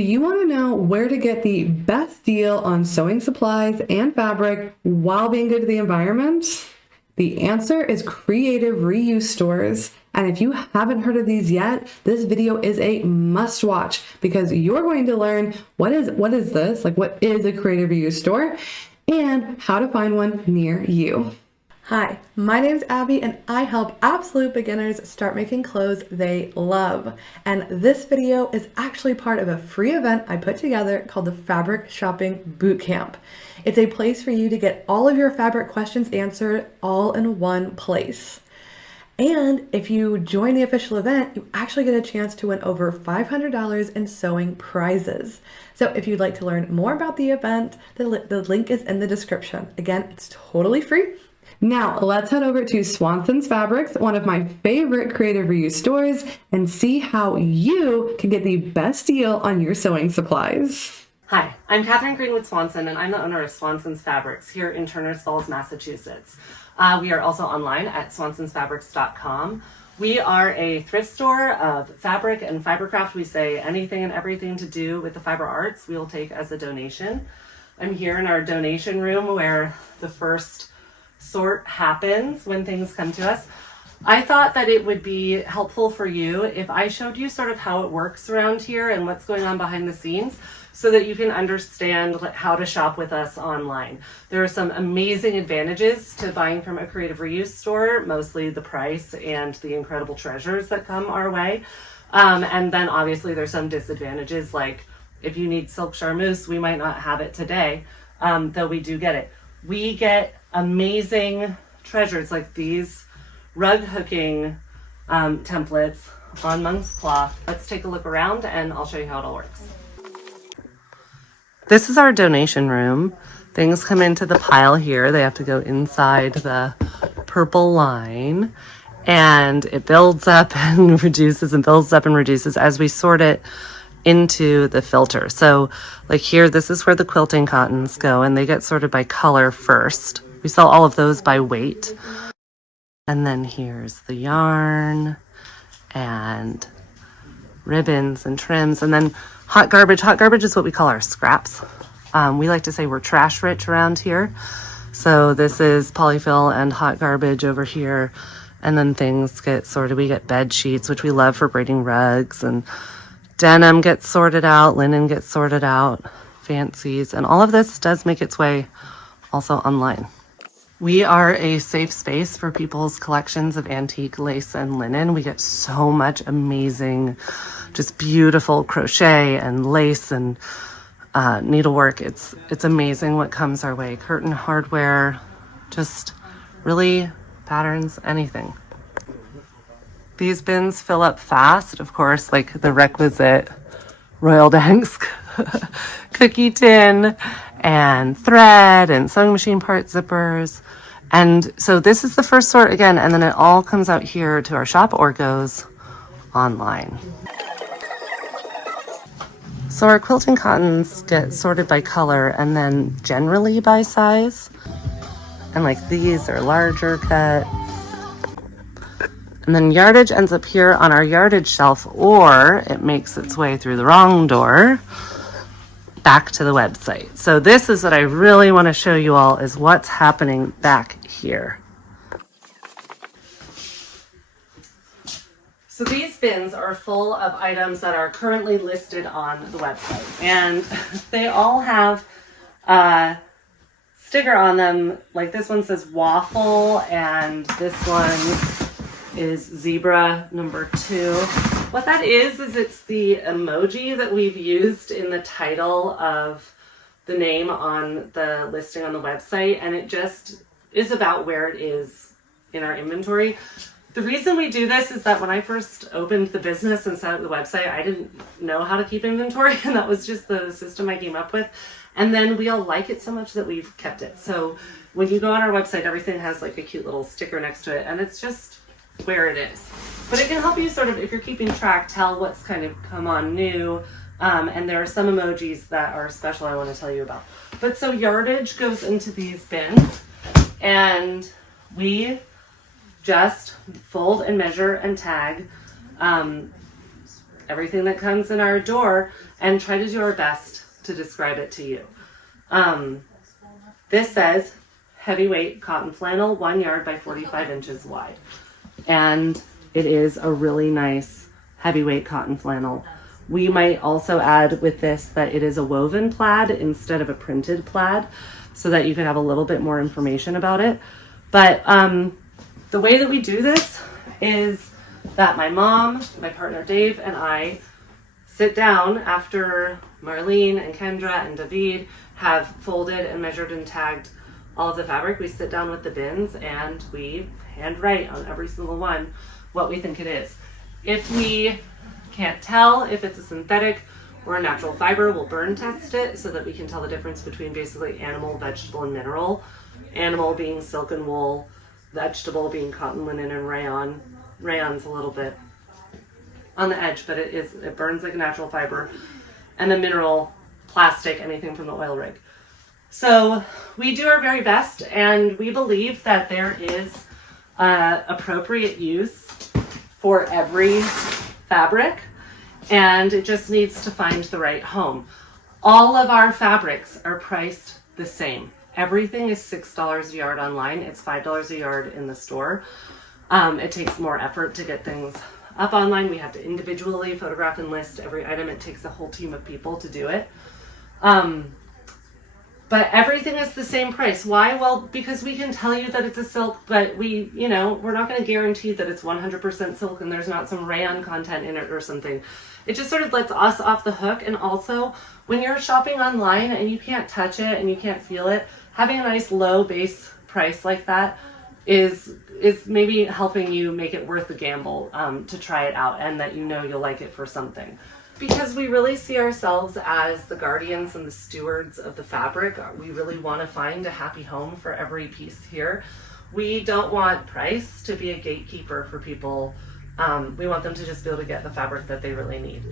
Do you want to know where to get the best deal on sewing supplies and fabric while being good to the environment? The answer is creative reuse stores. And if you haven't heard of these yet, this video is a must watch because you're going to learn what is this, like what is a creative reuse store and how to find one near you. Hi, my name is Abby and I help absolute beginners start making clothes they love. And this video is actually part of a free event I put together called the Fabric Shopping Bootcamp. It's a place for you to get all of your fabric questions answered all in one place. And if you join the official event, you actually get a chance to win over $500 in sewing prizes. So if you'd like to learn more about the event, the link is in the description. Again, it's totally free. Now let's head over to Swanson's Fabrics, one of my favorite creative reuse stores, and see how you can get the best deal on your sewing supplies. Hi, I'm Catherine Green with Swanson, and I'm the owner of Swanson's Fabrics here in Turner's Falls, Massachusetts. We are also online at swansonsfabrics.com. We are a thrift store of fabric and fibercraft. We say anything and everything to do with the fiber arts we will take as a donation. I'm here in our donation room where the first sort happens when things come to us. I thought that it would be helpful for you if I showed you sort of how it works around here and what's going on behind the scenes so that you can understand how to shop with us online. There are some amazing advantages to buying from a creative reuse store, mostly the price and the incredible treasures that come our way. And then obviously there's some disadvantages, like if you need silk charmeuse, we might not have it today, though we do get it. We get amazing treasures like these rug hooking templates on monk's cloth. Let's take a look around and I'll show you how it all works. This is our donation room. Things come into the pile here. They have to go inside the purple line and it builds up and reduces and builds up and reduces as we sort it into the filter. So like here, this is where the quilting cottons go and they get sorted by color first. We sell all of those by weight. And then here's the yarn and ribbons and trims. And then hot garbage. Hot garbage is what we call our scraps. We like to say we're trash rich around here. So this is polyfill and hot garbage over here. And then things get sorted. We get bed sheets, which we love for braiding rugs, and denim gets sorted out, linen gets sorted out, fancies, and all of this does make its way also online. We are a safe space for people's collections of antique lace and linen. We get so much amazing, just beautiful crochet and lace and needlework. It's amazing what comes our way. Curtain hardware, just really patterns, anything. These bins fill up fast, of course, like the requisite Royal Danks cookie tin and thread and sewing machine part zippers. And so this is the first sort again, and then it all comes out here to our shop or goes online. So our quilting cottons get sorted by color and then generally by size. And like these are larger cuts. And then yardage ends up here on our yardage shelf, or it makes its way through the wrong door back to the website. So this is what I really want to show you all, is what's happening back here. So these bins are full of items that are currently listed on the website, and they all have a sticker on them. Like this one says waffle, and this one is zebra number 2. What that is it's the emoji that we've used in the title of the name on the listing on the website, and it just is about where it is in our inventory. The reason we do this is that when I first opened the business and set up the website, I didn't know how to keep inventory, and that was just the system I came up with. And then we all like it so much that we've kept it. So when you go on our website, everything has like a cute little sticker next to it, and it's just where it is. But it can help you sort of, if you're keeping track, tell what's kind of come on new. And there are some emojis that are special I want to tell you about. But so yardage goes into these bins, and we just fold and measure and tag everything that comes in our door and try to do our best to describe it to you. This says heavyweight cotton flannel, 1 yard by 45 inches wide. And it is a really nice heavyweight cotton flannel. We might also add with this that it is a woven plaid instead of a printed plaid, so that you could have a little bit more information about it. But the way that we do this is that my mom, my partner Dave, and I sit down after Marlene and Kendra and David have folded and measured and tagged all of the fabric. We sit down with the bins and we handwrite on every single one what we think it is. If we can't tell if it's a synthetic or a natural fiber, we'll burn test it so that we can tell the difference between basically animal, vegetable, and mineral. Animal being silk and wool, vegetable being cotton, linen, and rayon. Rayon's a little bit on the edge, but it burns like a natural fiber. And the mineral, plastic, anything from the oil rig. So we do our very best, and we believe that there is appropriate use for every fabric, and it just needs to find the right home. All of our fabrics are priced the same. Everything is $6 a yard online. It's $5 a yard in the store. It takes more effort to get things up online. We have to individually photograph and list every item. It takes a whole team of people to do it. But everything is the same price. Why? Well, because we can tell you that it's a silk, but we're not going to guarantee that it's 100% silk and there's not some rayon content in it or something. It just sort of lets us off the hook. And also, when you're shopping online and you can't touch it and you can't feel it, having a nice low base price like that is maybe helping you make it worth the gamble to try it out, and that you'll like it for something. Because we really see ourselves as the guardians and the stewards of the fabric. We really want to find a happy home for every piece here. We don't want price to be a gatekeeper for people. We want them to just be able to get the fabric that they really need.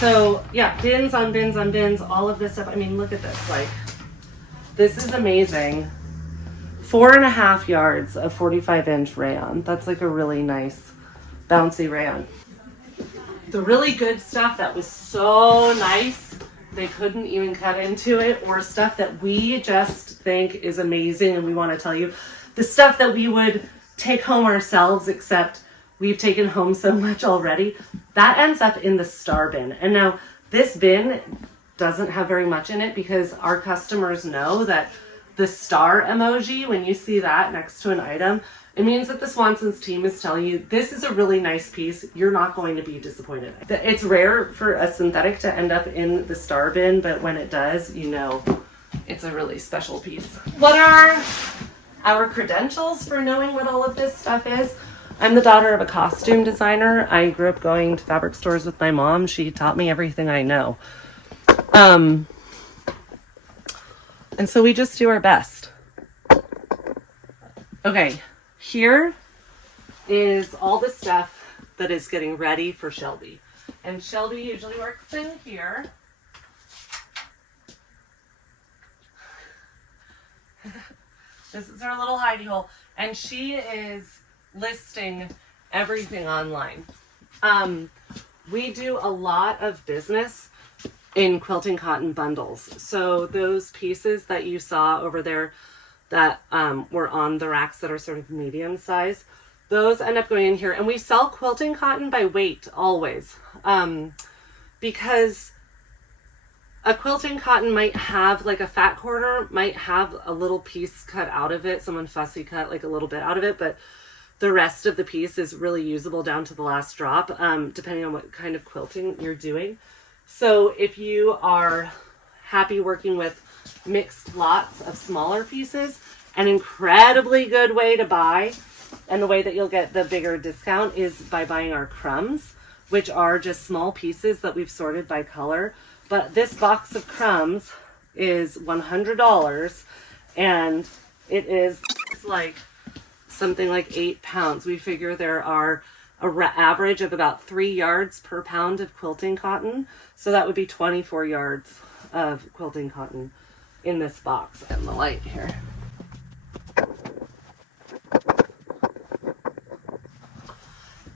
So yeah, bins on bins on bins, all of this stuff. I mean, look at this. Like, this is amazing. 4.5 yards of 45-inch rayon. That's like a really nice bouncy rayon. The really good stuff that was so nice they couldn't even cut into it, or stuff that we just think is amazing and we want to tell you, the stuff that we would take home ourselves, except we've taken home so much already, that ends up in the star bin. And now this bin doesn't have very much in it because our customers know that the star emoji, when you see that next to an item, it means that the Swanson's team is telling you, this is a really nice piece. You're not going to be disappointed. It's rare for a synthetic to end up in the star bin, but when it does, it's a really special piece. What are our credentials for knowing what all of this stuff is? I'm the daughter of a costume designer. I grew up going to fabric stores with my mom. She taught me everything I know. And so we just do our best. Okay. Here is all the stuff that is getting ready for Shelby. And Shelby usually works in here. This is her little hidey hole. And she is listing everything online. We do a lot of business in quilting cotton bundles. So those pieces that you saw over there that were on the racks that are sort of medium size, those end up going in here. And we sell quilting cotton by weight always, because a quilting cotton might have, like a fat quarter might have a little piece cut out of it, someone fussy cut like a little bit out of it, but the rest of the piece is really usable down to the last drop, depending on what kind of quilting you're doing. So if you are happy working with mixed lots of smaller pieces, an incredibly good way to buy, and the way that you'll get the bigger discount, is by buying our crumbs, which are just small pieces that we've sorted by color. But this box of crumbs is $100, and it is like something like 8 pounds. We figure there are an average of about 3 yards per pound of quilting cotton. So that would be 24 yards of quilting cotton in this box. And the light here.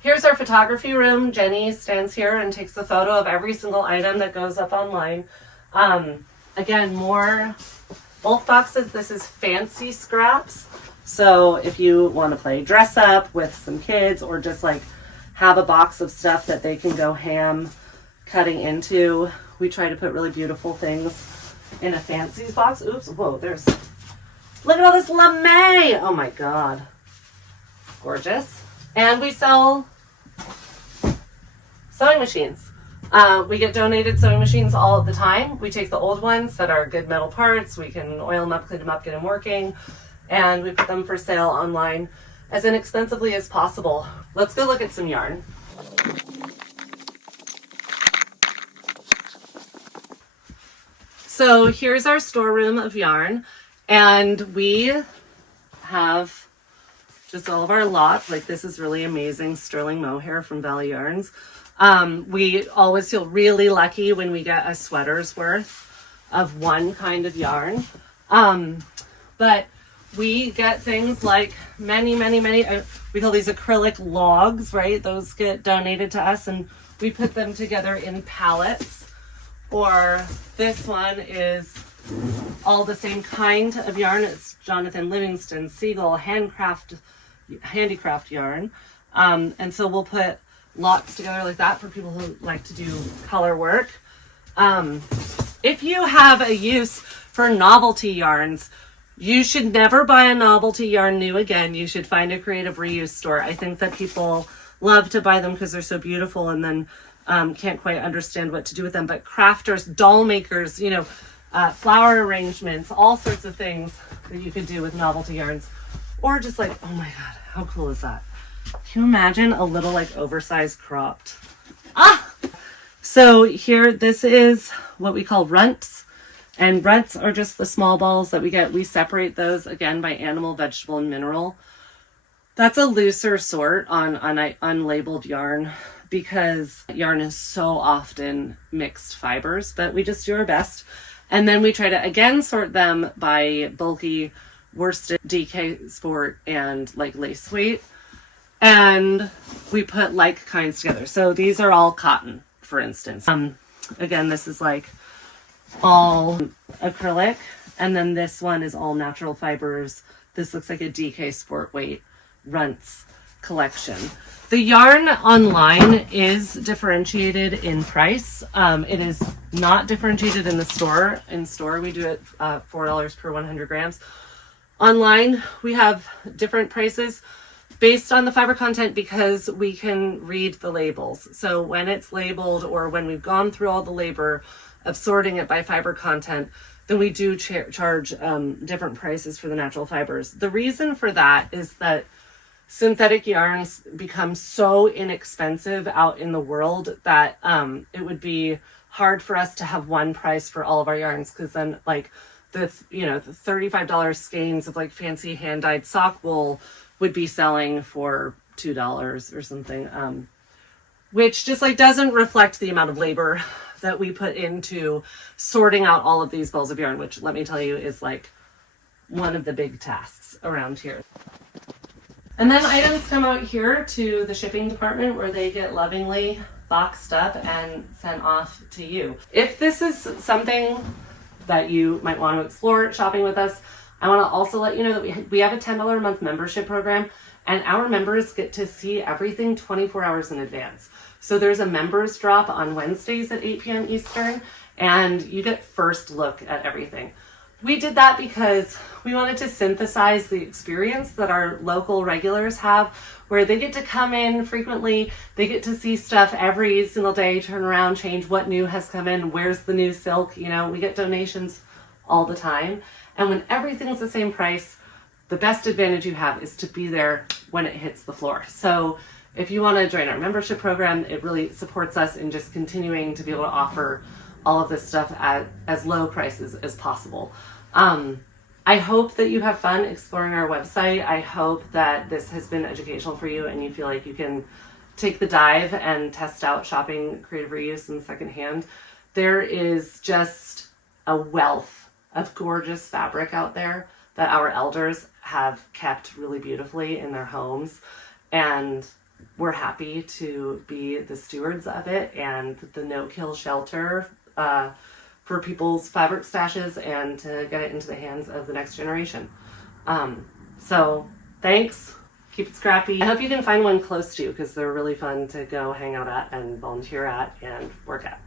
Here's our photography room. Jenny stands here and takes a photo of every single item that goes up online. Again, more bulk boxes. This is fancy scraps. So if you want to play dress up with some kids or just like have a box of stuff that they can go ham cutting into, we try to put really beautiful things in a fancy box. Oops, whoa, look at all this lame. Oh my God. Gorgeous. And we sell sewing machines. We get donated sewing machines all the time. We take the old ones that are good metal parts. We can oil them up, clean them up, get them working. And we put them for sale online as inexpensively as possible. Let's go look at some yarn. So here's our storeroom of yarn. And we have just all of our lots. Like this is really amazing sterling mohair from Valley Yarns. We always feel really lucky when we get a sweater's worth of one kind of yarn. But we get things like many, we call these acrylic logs, right? Those get donated to us and we put them together in pallets. Or this one is all the same kind of yarn. It's Jonathan Livingston Siegel handicraft yarn. And so we'll put lots together like that for people who like to do color work. If you have a use for novelty yarns, you should never buy a novelty yarn new again. You should find a creative reuse store. I think that people love to buy them because they're so beautiful and then can't quite understand what to do with them. But crafters, doll makers, flower arrangements, all sorts of things that you could do with novelty yarns. Or just like, oh my God, how cool is that? Can you imagine a little like oversized cropped? So here, this is what we call runts. And runts are just the small balls that we get. We separate those again by animal, vegetable, and mineral. That's a looser sort on unlabeled yarn because yarn is so often mixed fibers, but we just do our best. And then we try to again sort them by bulky, worsted, DK sport, and like lace weight. And we put like kinds together. So these are all cotton, for instance. Again, this is like all acrylic, and then this one is all natural fibers. This looks like a DK sport weight runts collection. The yarn online is differentiated in price. It is not differentiated in the store. In store, we do it $4 per 100 grams. Online, we have different prices based on the fiber content because we can read the labels. So when it's labeled or when we've gone through all the labor of sorting it by fiber content, then we do charge different prices for the natural fibers. The reason for that is that synthetic yarns become so inexpensive out in the world that it would be hard for us to have one price for all of our yarns, because then like the $35 skeins of like fancy hand-dyed sock wool would be selling for $2 or something, which just like doesn't reflect the amount of labor that we put into sorting out all of these balls of yarn, which let me tell you is like one of the big tasks around here. And then items come out here to the shipping department where they get lovingly boxed up and sent off to you. If this is something that you might want to explore shopping with us, I want to also let you know that we have a $10 a month membership program, and our members get to see everything 24 hours in advance. So there's a members drop on Wednesdays at 8 p.m. Eastern, and you get first look at everything. We did that because we wanted to synthesize the experience that our local regulars have, where they get to come in frequently, they get to see stuff every single day, turn around, change what new has come in, where's the new silk, we get donations all the time. And when everything's the same price, the best advantage you have is to be there when it hits the floor. So if you want to join our membership program, it really supports us in just continuing to be able to offer all of this stuff at as low prices as possible. I hope that you have fun exploring our website. I hope that this has been educational for you and you feel like you can take the dive and test out shopping creative reuse and secondhand. There is just a wealth of gorgeous fabric out there that our elders have kept really beautifully in their homes. And we're happy to be the stewards of it and the no-kill shelter for people's fabric stashes and to get it into the hands of the next generation. So thanks. Keep it scrappy. I hope you can find one close to you because they're really fun to go hang out at and volunteer at and work at.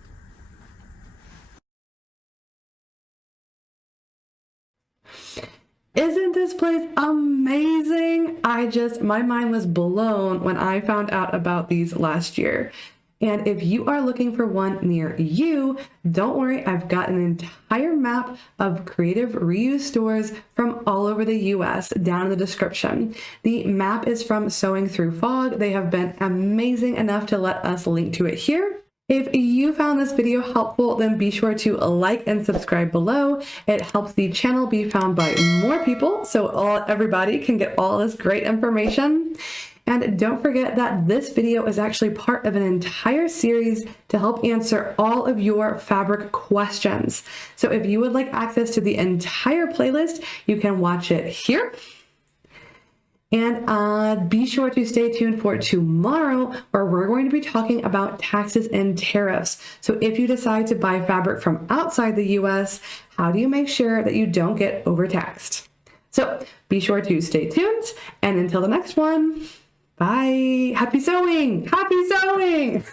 Isn't this place amazing? My mind was blown when I found out about these last year. And if you are looking for one near you, don't worry, I've got an entire map of creative reuse stores from all over the US down in the description. The map is from Sewing Through Fog. They have been amazing enough to let us link to it here. If you found this video helpful, then be sure to like and subscribe below. It helps the channel be found by more people so everybody can get all this great information. And don't forget that this video is actually part of an entire series to help answer all of your fabric questions. So if you would like access to the entire playlist, you can watch it here. And be sure to stay tuned for tomorrow, where we're going to be talking about taxes and tariffs. So if you decide to buy fabric from outside the US, how do you make sure that you don't get overtaxed? So be sure to stay tuned, and until the next one, bye. Happy sewing! Happy sewing!